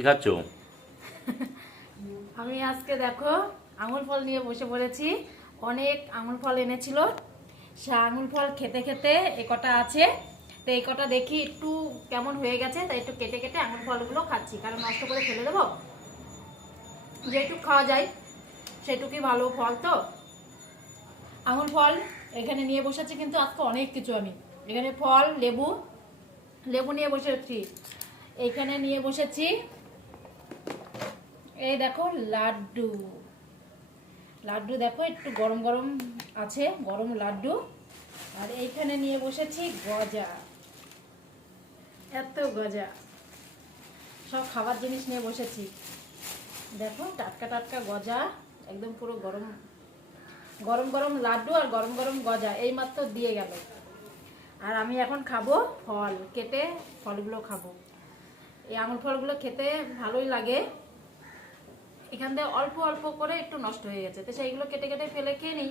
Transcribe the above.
কি খাচ্ছ? আমি আজকে দেখো আঙুর ফল নিয়ে বসে পড়েছি। অনেক আঙুর ফল এনেছিল, সে আঙুর ফল খেতে খেতে এ কটা আছে। তো এই কটা দেখি একটু কেমন হয়ে গেছে, তাই একটু কেটে কেটে আঙুর ফলগুলো খাচ্ছি, কারণ নষ্ট করে ফেলে দেবো। যেটুকু খাওয়া যায় সেটুকুই ভালো ফল। তো আঙুর ফল এখানে নিয়ে বসেছি, কিন্তু আজকে অনেক কিছু আমি এখানে ফল লেবু লেবু নিয়ে বসেছি। এইখানে নিয়ে বসেছি এই দেখো লাড্ডু। লাড্ডু দেখো একটু গরম গরম আছে, গরম লাড্ডু। আর এইখানে নিয়ে বসেছি গজা, এত গজা, সব খাবার জিনিস নিয়ে বসেছি। দেখো টাটকা টাটকা গজা, একদম পুরো গরম গরম গরম লাড্ডু আর গরম গরম গজা এই মাত্র দিয়ে গেল। আর আমি এখন খাবো ফল কেটে, ফলগুলো খাবো। এই আঙুর ফলগুলো খেতে ভালোই লাগে। এখান থেকে অল্প অল্প করে একটু নষ্ট হয়ে গেছে, তো সেইগুলো কেটে কেটে ফেলে খেয়ে নিই।